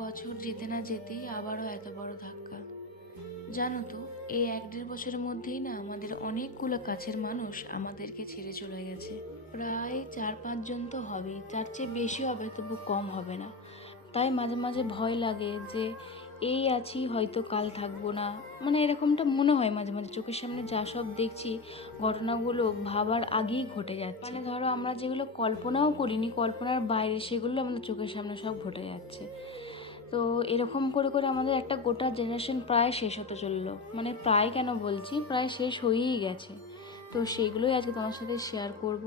বছর যেতে না যেতেই আবারও এত বড় ধাক্কা। জানো তো, এই 1-1.5 বছরের মধ্যেই না আমাদের অনেকগুলো কাছের মানুষ আমাদেরকে ছেড়ে চলে গেছে। প্রায় 4-5 জন তো হবেই, তার চেয়ে বেশি হবে, তবু কম হবে না। তাই মাঝে মাঝে ভয় লাগে যে এই আছি, হয়তো কাল থাকবো না। মানে এরকমটা মনে হয় মাঝে মাঝে, চোখের সামনে যা সব দেখছি ঘটনাগুলো ভাবার আগেই ঘটে যাচ্ছে। মানে ধরো আমরা যেগুলো কল্পনাও করিনি, কল্পনার বাইরে, সেগুলো আমাদের চোখের সামনে সব ঘটে যাচ্ছে। তো এরকম করে করে আমাদের একটা গোটা জেনারেশন প্রায় শেষ হতে চললো। মানে প্রায় কেন বলছি, প্রায় শেষ হয়েই গেছে। তো সেইগুলোই আজকে তোমার সাথে শেয়ার করব।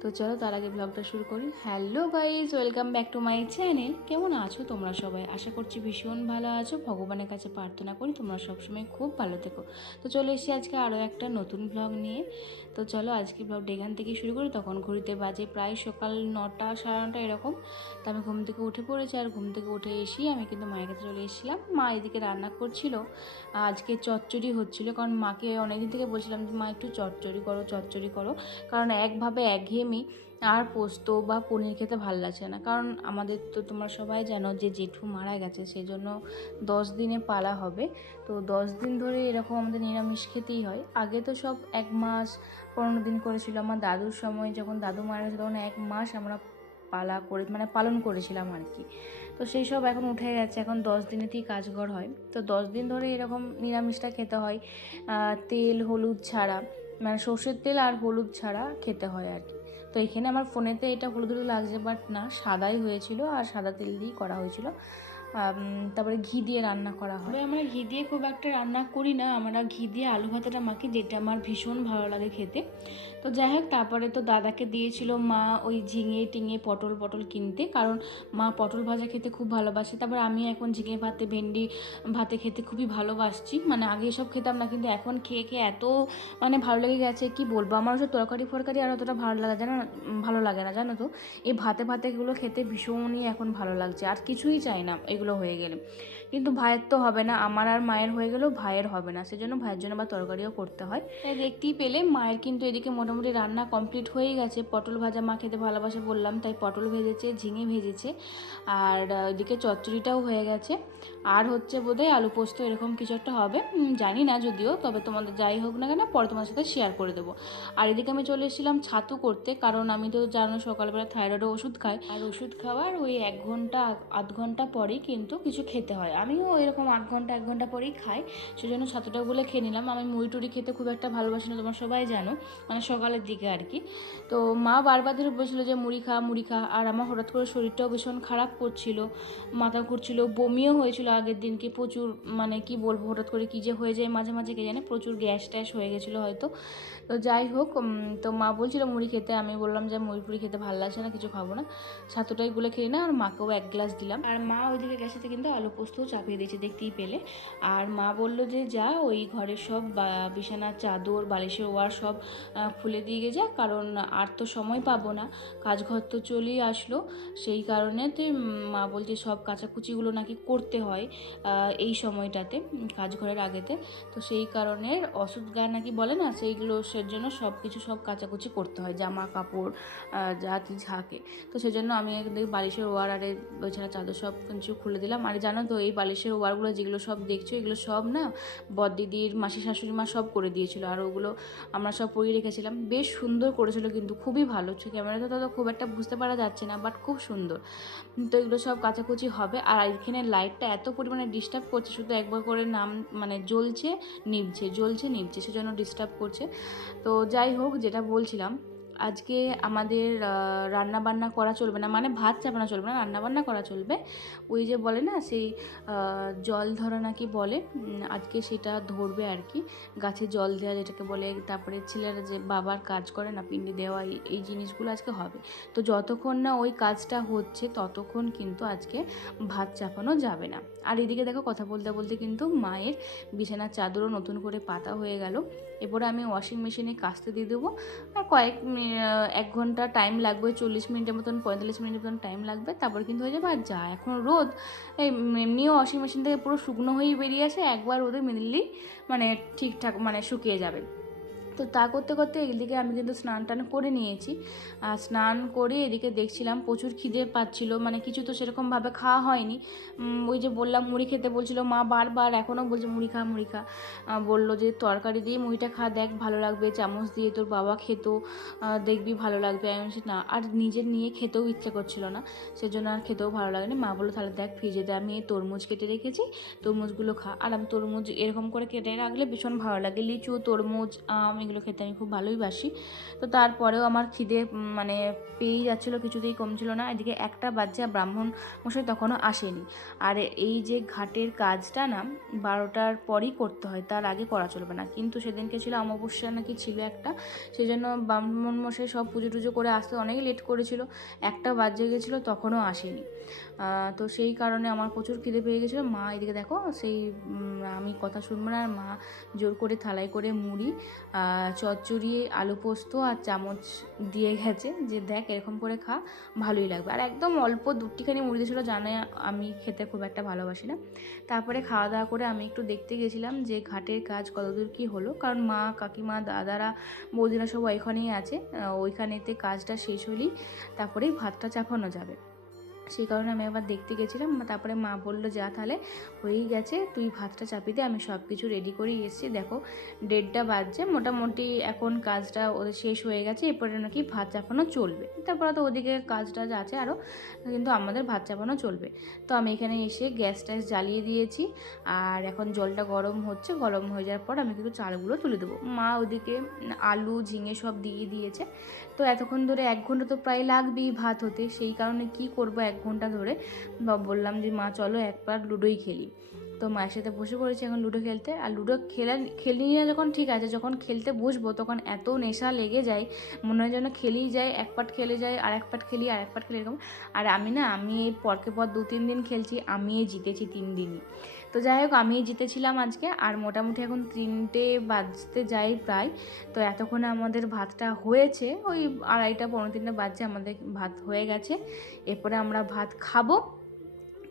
তো চলো তার আগে ব্লগটা শুরু করি। Hello guys, welcome back to my channel. কেমন আছো তোমরা সবাই? আশা করছি ভীষণ ভালো আছো। ভগবানের কাছে প্রার্থনা করি তোমরা সবসময় খুব ভালো থেকো। তো চলে এসেছি আজকে আরও একটা নতুন ব্লগ নিয়ে। তো চলো আজকে ব্লগটা এখান থেকে শুরু করি। তখন ঘড়িতে বাজে প্রায় সকাল 9টা 9:30 এরকম। তো আমি ঘুম থেকে উঠে পড়েছি, আর ঘুম থেকে উঠে এসেই আমি কিন্তু মায়ের কাছে চলে এসেছিলাম। মা এদিকে রান্না করছিল, আজকে চচ্চড়ি হচ্ছিল। কারণ মাকে অনেকদিন থেকে বলছিলাম যে মা একটু চচ্চড়ি করো, চচ্চড়ি করো। কারণ একভাবে একঘেয়েমি আর পোস্ত বা পনির খেতে ভালো লাগছে না। কারণ আমাদের তো তোমরা সবাই জানো যে জেঠু মারা গেছে, সেই জন্য 10 দিনে পালা হবে। তো 10 দিন ধরে এরকম আমাদের নিরামিষ খেতেই হয়। আগে তো সব 1 মাস 15 দিন করেছিল। আমার দাদুর সময় যখন দাদু মারা গেছে তখন 1 মাস আমরা পালা করে মানে পালন করেছিলাম আর কি। তো সেই সব এখন উঠে গেছে, এখন 10 দিনেতেই কাজঘর হয়। তো 10 দিন ধরে এরকম নিরামিষটা খেতে হয়, তেল হলুদ ছাড়া, মানে সর্ষের তেল আর হলুদ ছাড়া খেতে হয় আর কি। তো এখানে আমার ফোনেতে এটা হলুদ হলুদ লাগছে, বাট না, সাদাই হয়েছিল আর সাদা তেল দিয়েই করা হয়েছিল। তারপরে ঘি দিয়ে রান্না করা হয়। আমরা ঘি দিয়ে খুব একটা রান্না করি না, আমরা ঘি দিয়ে আলু ভাতাটা মাখি, যেটা আমার ভীষণ ভালো লাগে খেতে। তো যাই হোক, তারপরে তো দাদাকে দিয়েছিল মা ওই ঝিঙে টিঙে পটল পটল কিনতে, কারণ মা পটল ভাজা খেতে খুব ভালোবাসে। তারপর আমি এখন ঝিঙে ভাতে ভেন্ডি ভাতে খেতে খুবই ভালোবাসছি। মানে আগে এসব খেতাম না, কিন্তু এখন খেয়ে খেয়ে এত মানে ভালো লেগে গেছে, কি বলবো। আমার ওসব তরকারি ফরকারি আর অতটা ভালো লাগে না জানো তো। এই ভাতে ভাতে এগুলো খেতে ভীষণই এখন ভালো লাগছে, আর কিছুই চাই না এগুলো হয়ে গেলে। কিন্তু ভাইয়ের তো হবে না, আমার আর মায়ের হয়ে গেলেও ভাইয়ের হবে না, সেজন্য ভাইয়ের জন্য আবার তরকারিও করতে হয়। তাই দেখতেই পেলে মায়ের কিন্তু এদিকে মোটামুটি রান্না কমপ্লিট হয়ে গেছে। পটল ভাজা মা খেতে ভালোবাসে বললাম, তাই পটল ভেজেছে, ঝিঙে ভেজেছে, আর এদিকে চচ্চড়িটাও হয়ে গেছে। আর হচ্ছে বোধহয় আলু পোস্ত এরকম কিছু একটা হবে, জানি না যদিও। তবে তোমাদের যাই হোক না কেন, পরে তোমার সাথে শেয়ার করে দেবো। আর এদিকে আমি চলে এসেছিলাম ছাতু করতে, কারণ আমি তো জানো সকালবেলা থাইরয়েডের ওষুধ খাই, আর ওষুধ খাওয়ার ওই 1 ঘন্টা 1/2 ঘন্টা পরেই কিন্তু কিছু খেতে হয়। আমিও এরকম 1 ঘন্টা 1 ঘন্টা পরেই খাই, সেজন্য ছাতুটা গুলে খেয়ে নিলাম। আমি মুড়ি টুড়ি খেতে খুব একটা ভালোবাসি না, তোমার সবাই জানো, মানে সকালের দিকে আর কি। তো মা বারবার ধরে বলছিল যে মুড়ি খা মুড়ি খা, আর আমার হঠাৎ করে শরীরটাও ভীষণ খারাপ করছিল, মাথা ঘুরছিল, বমিও হয়েছিল আগের দিনকে প্রচুর। মানে কি বলবো, হঠাৎ করে কী যে হয়ে যায় মাঝে মাঝে কে জানে, প্রচুর গ্যাস ট্যাস হয়ে গেছিলো হয়তো। তো যাই হোক, তো মা বলছিল মুড়ি খেতে, আমি বললাম যে মুড়ি ফুড়ি খেতে ভালো লাগছে না, কিছু খাবো না, ছাতুটাই গুলে খেয়ে না। আর মাকেও 1 গ্লাস দিলাম। আর মা ওইদিকে গ্যাসেতে কিন্তু আলু পোস্তও চাপিয়ে দিয়েছে, দেখতেই পেলে। আর মা বললো যে যা ওই ঘরের সব বিছানার চাদর বালিশের ওয়ার সব খুলে দিয়ে যা, কারণ আর তো সময় পাবো না, কাজঘর তো চলেই আসলো। সেই কারণেতে মা বলছে সব কাচাকুচিগুলো নাকি করতে হয় এই সময়টাতে, কাজঘরের আগেতে। তো সেই কারণে অসুখ গায়ে নাকি বলে না, সেইগুলো জন্য সব কিছু সব কাচাকুচি করতে হয়, জামা কাপড় যা ঝাঁকে। তো সেই জন্য আমি বালিশের ওয়ার আর বিছানা চাদর সব কিছু খুলে দিলাম। আর জানো তো, এই বালিশের ওয়ারগুলো যেগুলো সব দেখছো, এগুলো সব না বড়দিদির মাসি শাশুড়ি মা সব করে দিয়েছিল, আর ওগুলো আমরা সব পরিয়ে রেখেছিলাম। বেশ সুন্দর করেছিল, কিন্তু খুবই ভালো। ক্যামেরাতে তো খুব একটা বুঝতে পারা যাচ্ছে না, বাট খুব সুন্দর। তো এগুলো সব কাচাকুচি হবে। আর এখানে লাইটটা এত পরিমাণে ডিস্টার্ব করছে, শুধু একবার করে নাম মানে জ্বলছে নিভছে, জ্বলছে নিভছে, সেজন্য ডিস্টার্ব করছে। তো যাই হোক, যেটা বলছিলাম, আজকে আমাদের রান্না বান্না করা চলবে না, মানে ভাত চাপানো চলবে না, রান্না বান্না করা চলবে। ওই যে বলে না সেই জল ধরা নাকি বলে, আজকে সেটা ধরবে আর কি, গাছে জল দেওয়া যেটাকে বলে। তারপরে ছেলেরা যে বাবার কাজ করে না, পিণ্ডি দেওয়া, এই জিনিসগুলো আজকে হবে। তো যতক্ষণ না ওই কাজটা হচ্ছে ততক্ষণ কিন্তু আজকে ভাত চাপানো যাবে না। আর এদিকে দেখো, কথা বলতে বলতে কিন্তু মায়ের বিছানার চাদরও নতুন করে পাতা হয়ে গেল। এরপরে আমি ওয়াশিং মেশিনে কাচতে দিয়ে দেবো। আর 1 ঘন্টা টাইম লাগবে, 40 মিনিটের মতন 45 মিনিটের মতন টাইম লাগবে, তারপর কিন্তু হয়ে যাবে। আর যা এখন রোদ, এই এমনিও ওয়াশিং মেশিন থেকে পুরো শুকনো হয়েই বেরিয়ে আসে, একবার রোদে মিললেই মানে ঠিকঠাক মানে শুকিয়ে যাবে। তো তো তা করতে করতে এদিকে আমি কিন্তু স্নান টান করে নিয়েছি। আর স্নান করে এদিকে দেখছিলাম প্রচুর খিদে পাচ্ছিল, মানে কিছু তো সেরকমভাবে খাওয়া হয়নি। ওই যে বললাম মুড়ি খেতে বলছিল মা বারবার, এখনও বলছে মুড়ি খা মুড়ি খা। বললো যে তরকারি দিয়ে মুড়িটা খা, দেখ ভালো লাগবে, চামচ দিয়ে তোর বাবা খেত, দেখবি ভালো লাগবে। আমি বলছি না, আর নিজের নিয়ে খেতেও ইচ্ছে করছিল না, সেজন্য আর খেতেও ভালো লাগেনি। মা বললো তাহলে দেখ ফ্রিজেতে আমি এই তরমুজ কেটে রেখেছি, তরমুজগুলো খা। আর আমি তরমুজ এরকম করে কেটে রাখলে ভীষণ ভালো লাগে, লিচু তরমুজ আম এগুলো খেতে আমি খুব ভালোই বাসি। তো তারপরেও আমার খিদে মানে পেয়েই যাচ্ছিলো, কিছুতেই কমছিল না। এদিকে 1টা বাজছে, ব্রাহ্মণ মশাই তখনও আসেনি। আর এই যে ঘাটের কাজটা না 12টার পরই করতে হয়, তার আগে করা চলবে না। কিন্তু সেদিনকে ছিল অমাবস্যা নাকি ছিল একটা, সেই জন্য ব্রাহ্মণ মশাই সব পুজো টুজো করে আসতে অনেক লেট করেছিল, 1টা বাজে গেছিলো, তখনও আসেনি। তো সেই কারণে আমার প্রচুর খিদে পেয়ে গেছিলো। মা এদিকে দেখো সেই আমি কথা শুনবো না, আর মা জোর করে থালায় করে মুড়ি, চচ্চড়ি, আলু পোস্ত আর চামচ দিয়ে গেছে যে দেখ এরকম করে খা, ভালোই লাগবে। আর একদম অল্প 2টিখানি মুড়ি দিয়েছিলো, জানে আমি খেতে খুব একটা ভালোবাসি না। তারপরে খাওয়া দাওয়া করে আমি একটু দেখতে গেছিলাম যে ঘাটের কাজ কতদূর কী হলো, কারণ মা কাকিমা দাদারা বৌদিরা সব ওইখানেই আছে, ওইখানেতে কাজটা শেষ হলেই তারপরেই ভাতটা চাপানো যাবে। সেই কারণে আমি একবার দেখতে গেছিলাম। তারপরে মা বললো যা তাহলে হয়েই গেছে, তুই ভাতটা চাপিয়ে দে, আমি সব কিছু রেডি করেই এসেছি। দেখো 1:30 বাজছে, মোটামুটি এখন কাজটা ওদের শেষ হয়ে গেছে, এরপরে নাকি ভাত চাপানো চলবে। তারপরে তো ওদিকে কাজ টাজ আছে আরও, কিন্তু আমাদের ভাত চাপানো চলবে। তো আমি এখানে এসে গ্যাস ট্যাস জ্বালিয়ে দিয়েছি, আর এখন জলটা গরম হচ্ছে, গরম হয়ে যাওয়ার পর আমি কিন্তু চালগুলো তুলে দেবো। মা ওদিকে আলু ঝিঙে সব দিয়ে দিয়েছে। তো এতক্ষণ ধরে 1 ঘন্টা তো প্রায় লাগবেই ভাত হতে, সেই কারণে কি করব 1 ঘন্টা ধরে বললাম যে মা চলো একবার লুডোই খেলি। তো মায়ের সাথে বসে পড়েছি এখন লুডো খেলতে। আর লুডো খেলি না যখন ঠিক আছে, যখন খেলতে বসবো তখন এত নেশা লেগে যায়, মনে হয় যেন খেলেই যায়, 1 পাট খেলে যায়, আর 1 পাট খেলি, আর 1 পাট খেলি, এরকম। আর আমি এই পরকে পর 2-3 দিন খেলছি, আমি জিতেছি 3 দিনই। তো যাই হোক আমি জিতেছিলাম আজকে। আর মোটামুটি এখন 3টে বাজতে যায় প্রায়। তো এতক্ষণে আমাদের ভাতটা হয়েছে, ওই 2:30 পৌনে 3টে বাজছে, আমাদের ভাত হয়ে গেছে। এরপরে আমরা ভাত খাবো।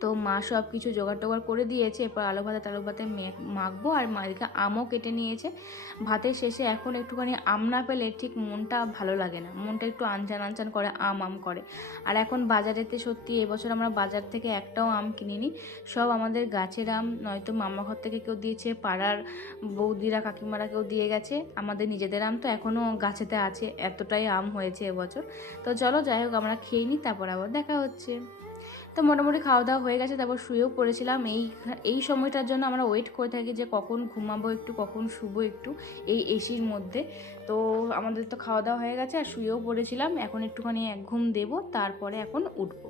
তো মা সব কিছু জোগাড় টোগাড় করে দিয়েছে, এরপর আলু ভাতে মাখবো। আর মা এদিকে আমও কেটে নিয়েছে। ভাতের শেষে এখন একটুখানি আম না পেলে ঠিক মনটা ভালো লাগে না, মনটা একটু আনচান আনচান করে, আম করে। আর এখন বাজারেতে সত্যি এবছর আমরা বাজার থেকে একটাও আম কিনিনি, সব আমাদের গাছের আম, নয়তো মামা ঘর থেকে কেউ দিয়েছে, পাড়ার বৌদিরা কাকিমারা কেউ দিয়ে গেছে। আমাদের নিজেদের আম তো এখনও গাছেতে আছে, এতটাই আম হয়েছে এবছর। তো চলো যাই হোক আমরা খেয়ে নিই, তারপর আবার দেখা হচ্ছে। তো মোটামুটি খাওয়া দাওয়া হয়ে গেছে, তারপর শুয়েও পড়েছিলাম। এই সময়টার জন্য আমরা ওয়েট করে থাকি যে কখন ঘুমাবো একটু, কখন শুবো একটু এই এসির মধ্যে। তো আমাদের তো খাওয়া দাওয়া হয়ে গেছে আর শুয়েও পড়েছিলাম, এখন একটুখানি এক ঘুম দেবো, তারপরে এখন উঠবো।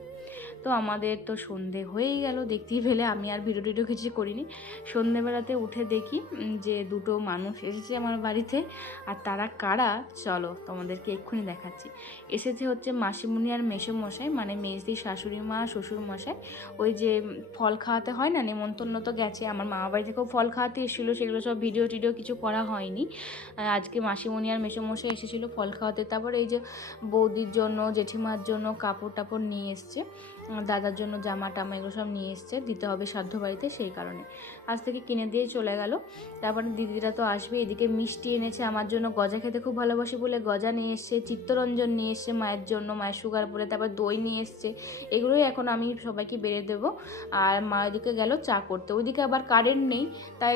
তো আমাদের তো সন্ধে হয়েই গেল, দেখতেই পেলে আমি আর ভিডিও টিডিও কিছু করিনি। সন্ধেবেলাতে উঠে দেখি যে 2টো মানুষ এসেছে আমার বাড়িতে। আর তারা কারা চলো তোমাদেরকে এক্ষুনি দেখাচ্ছি। এসেছে হচ্ছে মাসিমণি আর মেসোমশাই, মানে মেজদির শাশুড়ি মা শ্বশুর মশাই। ওই যে ফল খাওয়াতে হয় না, নেমন্তন্ন তো গেছে, আমার মামা বাড়ি থেকেও ফল খাওয়াতে এসেছিলো, সেগুলো সব ভিডিও টিডিও কিছু করা হয়নি। আজকে মাসিমণি আর মেসোমশাই এসেছিলো ফল খাওয়াতে। তারপরে এই যে বৌদির জন্য জেঠিমার জন্য কাপড় টাপড় নিয়ে এসছে, দাদার জন্য জামা টামা এগুলো সব নিয়ে এসছে, দিতে হবে শ্রাদ্ধ বাড়িতে, সেই কারণে আজ থেকে কিনে দিয়ে চলে গেল। তারপরে দিদিরা তো আসবে। এদিকে মিষ্টি এনেছে আমার জন্য, গজা খেতে খুব ভালোবাসি বলে গজা নিয়ে এসছে, চিত্তরঞ্জন নিয়ে এসছে মায়ের জন্য, মায়ের সুগার বলে, তারপর দই নিয়ে এসছে। এগুলোই এখন আমি সবাইকে বেড়ে দেবো। আর মা ওইদিকে গেল চা করতে, ওইদিকে আবার কারেন্ট নেই, তাই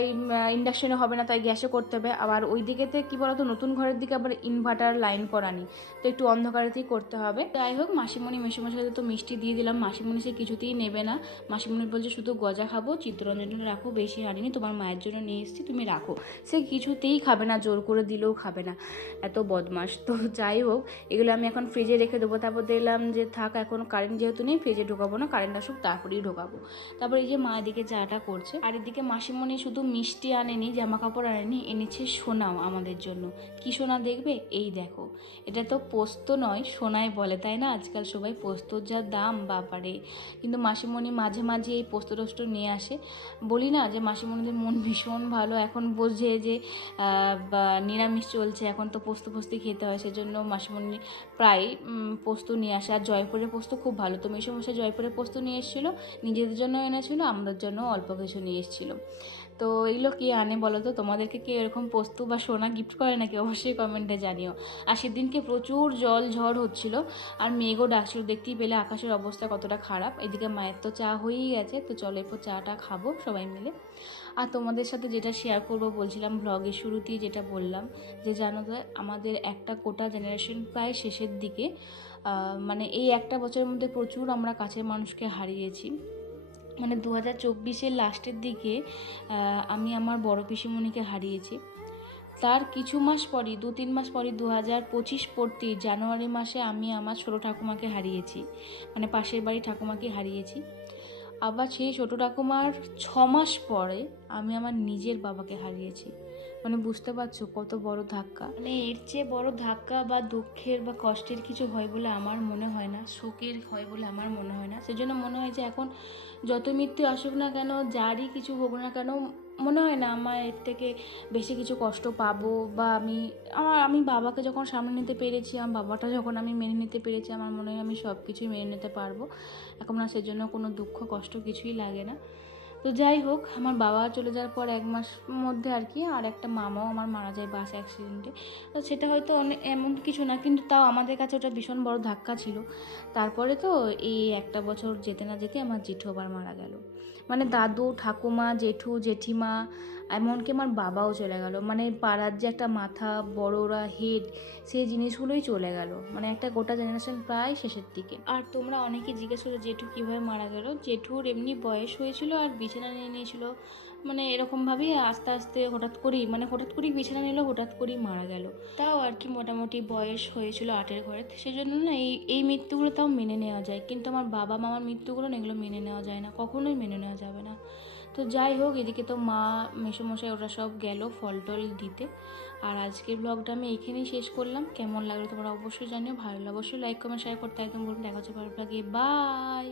ইন্ডাকশনে হবে না, তাই গ্যাসে করতে হবে। আবার ওই দিকেতে কী বলতো, নতুন ঘরের দিকে আবার ইনভার্টার লাইন করা নেই, তো একটু অন্ধকারেতেই করতে হবে। যাই হোক মাসিমণি মেসোমশাইকে তো মিষ্টি দিয়ে দিলাম, মাসিমণি সে কিছুতেই নেবে না। মাসিমণি বলছে শুধু গজা খাবো, চিত্তরঞ্জনটা রাখো, বেশি আনিনি, তোমার মায়ের জন্য নিয়ে এসেছি, তুমি রাখো। সে কিছুতেই খাবে না, জোর করে দিলেও খাবে না, এত বদমাস। তো যাই হোক এগুলো আমি এখন ফ্রিজে রেখে দেবো। তারপর দেখলাম যে থাক, এখন কারেন্ট যেহেতু নেই ফ্রিজে ঢোকাবো না, কারেন্ট আসুক তারপরেই ঢোকাবো। তারপর এই যে মা এদিকে চাটা করছে, আর এদিকে মাসিমণি শুধু মিষ্টি আনেনি, জামা কাপড় আনেনি, এনেছে সোনাও আমাদের জন্য। কি সোনা দেখবে, এই দেখো, এটা তো পোস্ত নয়, সোনাই বলে, তাই না? আজকাল সবাই পোস্তর যা দাম বাপারে। কিন্তু মাসিমণি মাঝে মাঝে এই পোস্ত টোস্ত নিয়ে আসে। বলি না যে মাসিমণিদের মন ভীষণ ভালো, এখন বোঝে যে নিরামিষ চলছে, এখন তো পোস্ত খেতে হয়, সেজন্য মাসিমণি প্রায় পোস্ত নিয়ে আসে। আর জয়পুরের পোস্ত খুব ভালো, তো মেসোমশাই জয়পুরের পোস্ত নিয়ে এসেছিলো, নিজেদের জন্য এনেছিলো, আমাদের জন্য অল্প কিছু নিয়ে এসেছিলো। তো এগুলো কে আনে বলো তো? তোমাদেরকে কেউ এরকম পোস্ত বা সোনা গিফট করে নাকি? অবশ্যই কমেন্টে জানিও। আর সেদিনকে প্রচুর জল ঝড় হচ্ছিল আর মেঘও ডাকছিল, দেখতেই পেলে আকাশের অবস্থা কতটা খারাপ। এদিকে মায়ের তো চা হয়েই গেছে, তো চলো এরপর চাটা খাবো সবাই মিলে। আর তোমাদের সাথে যেটা শেয়ার করবো বলছিলাম ব্লগের শুরুতেই, যেটা বললাম যে জানো তো আমাদের একটা কোটা জেনারেশন প্রায় শেষের দিকে, মানে এই একটা বছরের মধ্যে প্রচুর আমরা কাছের মানুষকে হারিয়েছি। মানে 2024-এর লাস্টের দিকে আমি আমার বড় পিসিমণিকে হারিয়েছি। তার কিছু মাস পরই, 2-3 মাস পরই 2025 পড়তি জানুয়ারি মাসে আমি আমার ছোটো ঠাকুমাকে হারিয়েছি, মানে পাশের বাড়ি ঠাকুমাকে হারিয়েছি। আবার সেই ছোটো ঠাকুমার 6 মাস পরে আমি আমার নিজের বাবাকে হারিয়েছি। মানে বুঝতে পারছো কত বড় ধাক্কা। মানে এর চেয়ে বড় ধাক্কা বা দুঃখের বা কষ্টের কিছু হয় বলে আমার মনে হয় না, শোকের হয় বলে আমার মনে হয় না। সেজন্য মনে হয় যে এখন যত মৃত্যু আসুক না কেন, যারই কিছু হোক না কেন, মনে হয় না আমার এর থেকে বেশি কিছু কষ্ট পাবো। বা আমি বাবাকে যখন সামনে নিতে পেরেছি, আমার বাবাটা যখন আমি মেনে নিতে পেরেছি, আমার মনে হয় আমি সব কিছুই মেনে নিতে পারবো। এখন আর সেজন্য কোনো দুঃখ কষ্ট কিছুই লাগে না। তো যাই হোক, আমার বাবা চলে যাওয়ার পর 1 মাস মধ্যে আর কি আর একটা মামাও আমার মারা যায় বাস অ্যাক্সিডেন্টে। তো সেটা হয়তো অনেক এমন কিছু না, কিন্তু তাও আমাদের কাছে ওটা ভীষণ বড় ধাক্কা ছিল। তারপরে তো এই একটা বছর যেতে না যেতে আমার জেঠু আবার মারা গেল। মানে দাদু ঠাকুমা জেঠু জেঠিমা এমনকি আমার বাবাও চলে গেল। মানে পাড়ার যে একটা মাথা বড়রা হেড, সেই জিনিসগুলোই চলে গেল। মানে একটা গোটা জেনারেশন প্রায় শেষের দিকে। আর তোমরা অনেকে জিজ্ঞেস করো জেঠু কীভাবে মারা গেল। জেঠুর এমনি বয়স হয়েছিল আর বিছানা নিয়ে নিয়েছিল, মানে এরকমভাবেই আস্তে আস্তে হঠাৎ করেই বিছানা নিল, হঠাৎ করেই মারা গেল। তাও আর কি মোটামুটি বয়স হয়েছিল 8-এর ঘরে, সেজন্য না এই মৃত্যুগুলো তাও মেনে নেওয়া যায়। কিন্তু আমার বাবা মামার মৃত্যুগুলো না, এগুলো মেনে নেওয়া যায় না, কখনোই মেনে নেওয়া যাবে না। তো যাই হোক, এদিকে তো মা মেসোমশাই ওরা সব গেল ফল টল দিতে। আর আজকের ব্লগটা আমি এইখানেই শেষ করলাম। কেমন লাগলো তোমরা অবশ্যই জানিও, ভালো লাগলে অবশ্যই লাইক কমেন্ট শেয়ার করতে একদম বলুন। দেখা হচ্ছে পরের ব্লগে, বাই।